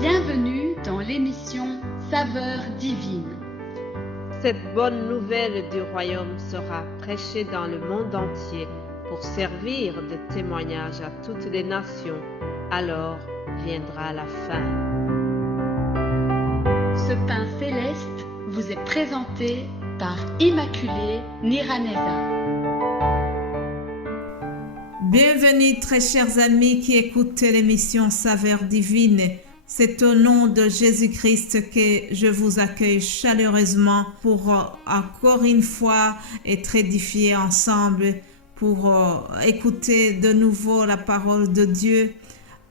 Bienvenue dans l'émission Saveurs divines. Cette bonne nouvelle du royaume sera prêchée dans le monde entier pour servir de témoignage à toutes les nations. Alors viendra la fin. Ce pain céleste vous est présenté par Immaculée Niraneza. Bienvenue très chers amis qui écoutent l'émission Saveurs divines. C'est au nom de Jésus-Christ que je vous accueille chaleureusement pour encore une fois être édifiés ensemble, pour écouter de nouveau la parole de Dieu,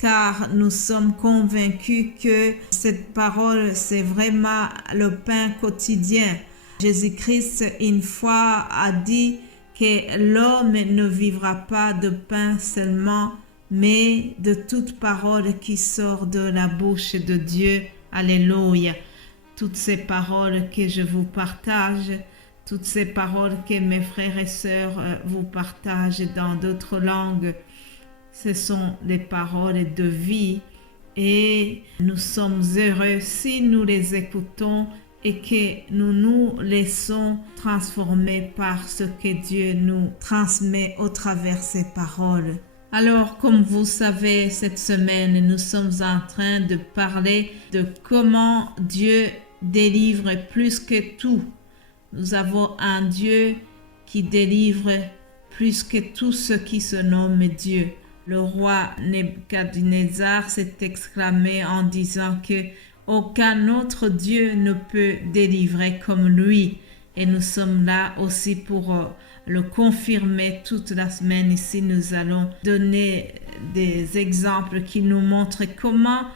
car nous sommes convaincus que cette parole, c'est vraiment le pain quotidien. Jésus-Christ, une fois, a dit que l'homme ne vivra pas de pain seulement, mais de toute parole qui sort de la bouche de Dieu. Alléluia. Toutes ces paroles que je vous partage, toutes ces paroles que mes frères et sœurs vous partagent dans d'autres langues, ce sont des paroles de vie et nous sommes heureux si nous les écoutons et que nous nous laissons transformer par ce que Dieu nous transmet au travers ces paroles. Alors, comme vous savez, cette semaine, nous sommes en train de parler de comment Dieu délivre plus que tout. Nous avons un Dieu qui délivre plus que tout ce qui se nomme Dieu. Le roi Nebuchadnezzar s'est exclamé en disant que aucun autre Dieu ne peut délivrer comme lui. Et nous sommes là aussi pour le confirmer toute la semaine. Ici, nous allons donner des exemples qui nous montrent comment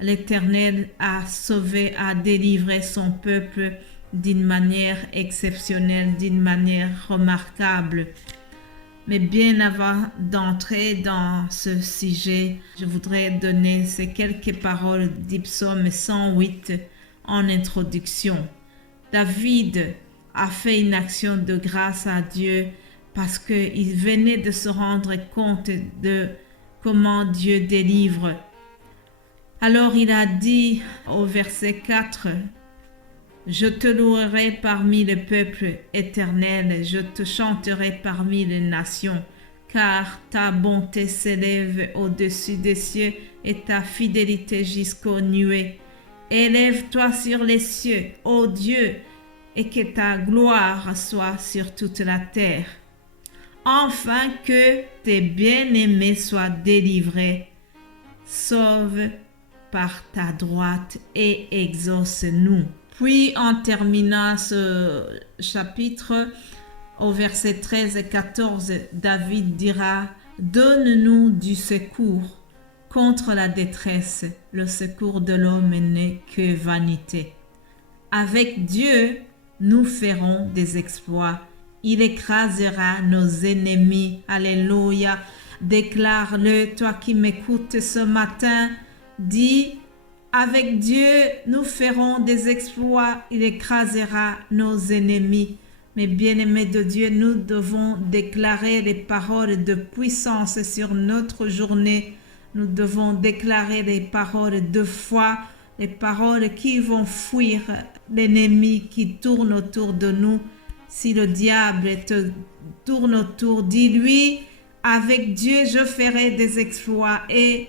l'Éternel a sauvé, a délivré son peuple d'une manière exceptionnelle, d'une manière remarquable. Mais bien avant d'entrer dans ce sujet, je voudrais donner ces quelques paroles du psaume 108 en introduction. David a fait une action de grâce à Dieu parce qu'il venait de se rendre compte de comment Dieu délivre. Alors il a dit au verset 4, « Je te louerai parmi les peuples éternels, je te chanterai parmi les nations, car ta bonté s'élève au-dessus des cieux et ta fidélité jusqu'aux nuées. Élève-toi sur les cieux, ô Dieu, et que ta gloire soit sur toute la terre. Enfin que tes bien-aimés soient délivrés. Sauve par ta droite et exauce-nous. » Puis, en terminant ce chapitre, au verset 13 et 14, David dira « Donne-nous du secours contre la détresse. Le secours de l'homme n'est que vanité. Avec Dieu, nous ferons des exploits. Il écrasera nos ennemis. » Alléluia. Déclare-le, toi qui m'écoutes ce matin. Dis, avec Dieu, nous ferons des exploits. Il écrasera nos ennemis. Mais bien-aimés de Dieu, nous devons déclarer les paroles de puissance sur notre journée. Nous devons déclarer les paroles de foi, les paroles qui vont fuir l'ennemi qui tourne autour de nous. Si le diable te tourne autour, dis-lui, avec Dieu, je ferai des exploits et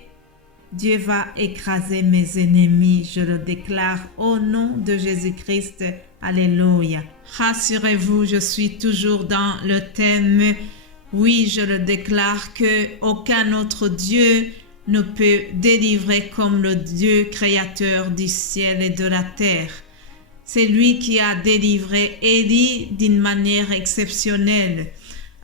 Dieu va écraser mes ennemis. Je le déclare au nom de Jésus-Christ. Alléluia. Rassurez-vous, je suis toujours dans le thème. Oui, je le déclare que aucun autre Dieu ne peut délivrer comme le Dieu créateur du ciel et de la terre. C'est lui qui a délivré Élie d'une manière exceptionnelle.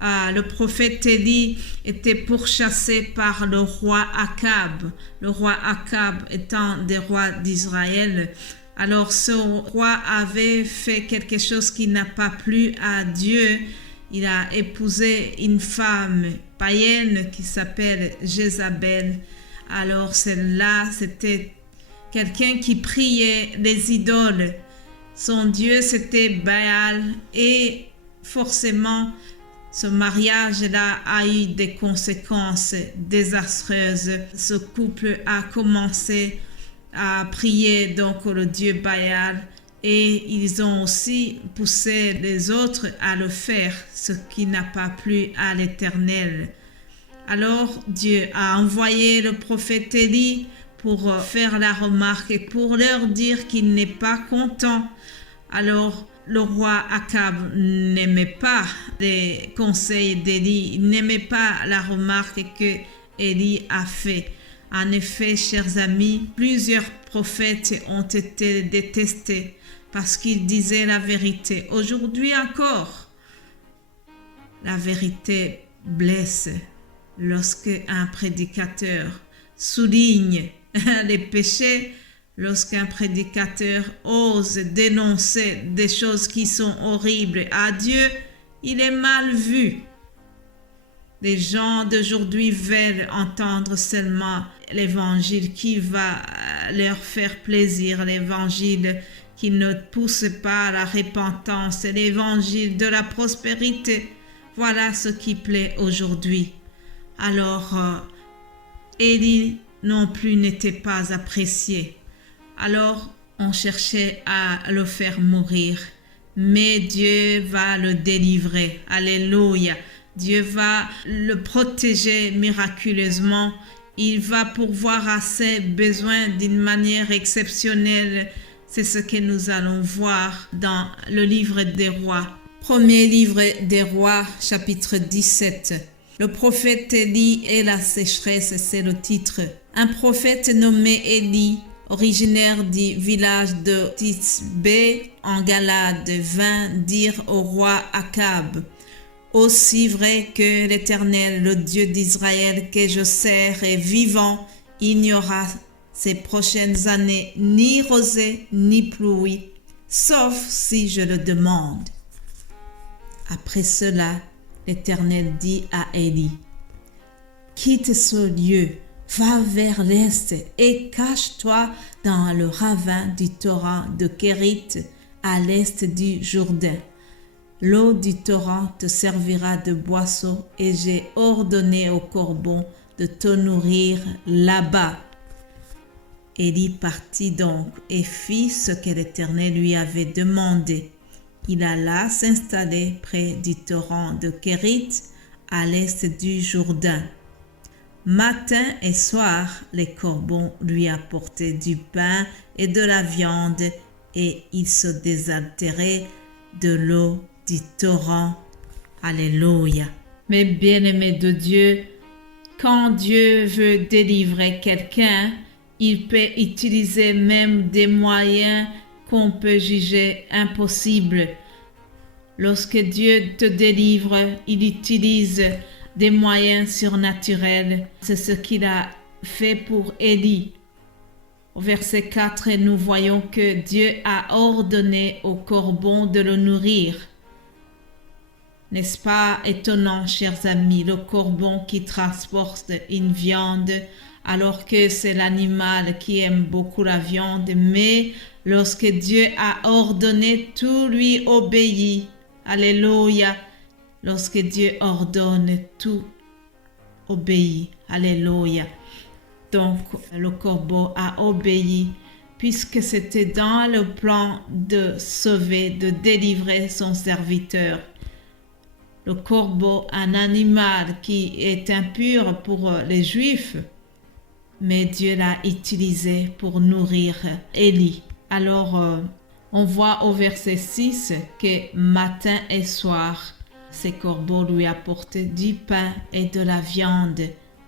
Le prophète Élie était pourchassé par le roi Akab. Le roi Akab étant des rois d'Israël. Alors ce roi avait fait quelque chose qui n'a pas plu à Dieu. Il a épousé une femme païenne qui s'appelle Jézabel. Alors celle-là, c'était quelqu'un qui priait les idoles. Son Dieu, c'était Baal et forcément, ce mariage-là a eu des conséquences désastreuses. Ce couple a commencé à prier donc le dieu Baal et ils ont aussi poussé les autres à le faire, ce qui n'a pas plu à l'Éternel. Alors Dieu a envoyé le prophète Élie pour faire la remarque et pour leur dire qu'il n'est pas content. Alors le roi Akab n'aimait pas les conseils d'Élie, il n'aimait pas la remarque que Élie a fait. En effet, chers amis, plusieurs prophètes ont été détestés parce qu'ils disaient la vérité. Aujourd'hui encore, la vérité blesse lorsque un prédicateur souligne les péchés, lorsqu'un prédicateur ose dénoncer des choses qui sont horribles à Dieu, il est mal vu. Les gens d'aujourd'hui veulent entendre seulement l'évangile qui va leur faire plaisir, l'évangile qui ne pousse pas à la repentance, l'évangile de la prospérité. Voilà ce qui plaît aujourd'hui. Alors, Élie non plus n'était pas apprécié. Alors, on cherchait à le faire mourir. Mais Dieu va le délivrer. Alléluia. Dieu va le protéger miraculeusement. Il va pourvoir à ses besoins d'une manière exceptionnelle. C'est ce que nous allons voir dans le livre des rois. Premier livre des rois, chapitre 17. Le prophète Élie et la sécheresse, c'est le titre. Un prophète nommé Élie, originaire du village de Tisbé en Galade, vint dire au roi Akab: aussi vrai que l'Éternel, le Dieu d'Israël, que je sers, est vivant, il n'y aura ces prochaines années ni rosée ni pluie, sauf si je le demande. Après cela, l'Éternel dit à Élie: quitte ce lieu, va vers l'est et cache-toi dans le ravin du torrent de Kérit à l'est du Jourdain. L'eau du torrent te servira de boisseau et j'ai ordonné au corbeau de te nourrir là-bas. Élie partit donc et fit ce que l'Éternel lui avait demandé. Il alla s'installer près du torrent de Kérit à l'est du Jourdain. Matin et soir, les corbeaux lui apportaient du pain et de la viande et il se désaltérait de l'eau du torrent. Alléluia. Mes bien-aimés de Dieu, quand Dieu veut délivrer quelqu'un, il peut utiliser même des moyens qu'on peut juger impossibles. Lorsque Dieu te délivre, il utilise des moyens surnaturels. C'est ce qu'il a fait pour Élie. Au verset 4, nous voyons que Dieu a ordonné au corbeau de le nourrir. N'est-ce pas étonnant, chers amis, le corbeau qui transporte une viande alors que c'est l'animal qui aime beaucoup la viande, mais lorsque Dieu a ordonné, tout lui obéit. Alléluia. Lorsque Dieu ordonne, tout obéit. Alléluia. Donc, le corbeau a obéi puisque c'était dans le plan de sauver, de délivrer son serviteur. Le corbeau, un animal qui est impur pour les Juifs, mais Dieu l'a utilisé pour nourrir Élie. Alors, on voit au verset 6 que matin et soir, ces corbeaux lui apportaient du pain et de la viande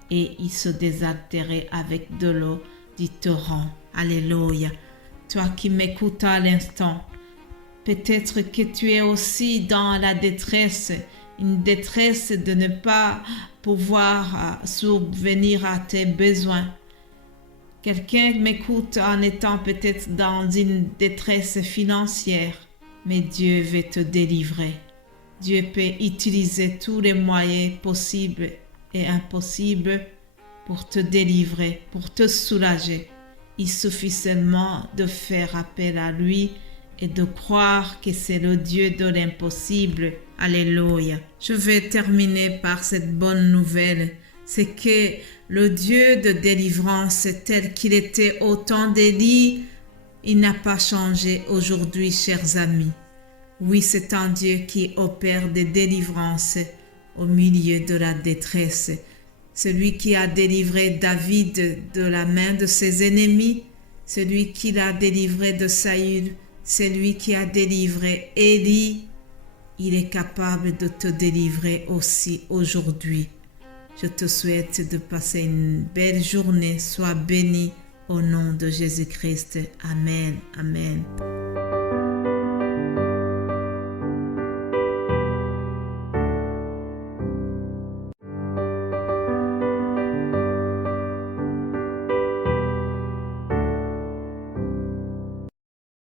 et il se désaltérait avec de l'eau du torrent. Alléluia. Toi qui m'écoutes à l'instant, peut-être que tu es aussi dans la détresse, une détresse de ne pas pouvoir subvenir à tes besoins. Quelqu'un m'écoute en étant peut-être dans une détresse financière, mais Dieu veut te délivrer. Dieu peut utiliser tous les moyens possibles et impossibles pour te délivrer, pour te soulager. Il suffit seulement de faire appel à lui et de croire que c'est le Dieu de l'impossible. Alléluia. Je vais terminer par cette bonne nouvelle. C'est que Le Dieu de délivrance tel qu'il était au temps d'Élie, il n'a pas changé aujourd'hui, chers amis. Oui, c'est un Dieu qui opère des délivrances au milieu de la détresse. Celui qui a délivré David de la main de ses ennemis, celui qui l'a délivré de Saül, celui qui a délivré Élie, il est capable de te délivrer aussi aujourd'hui. Je te souhaite de passer une belle journée. Sois béni au nom de Jésus-Christ. Amen. Amen.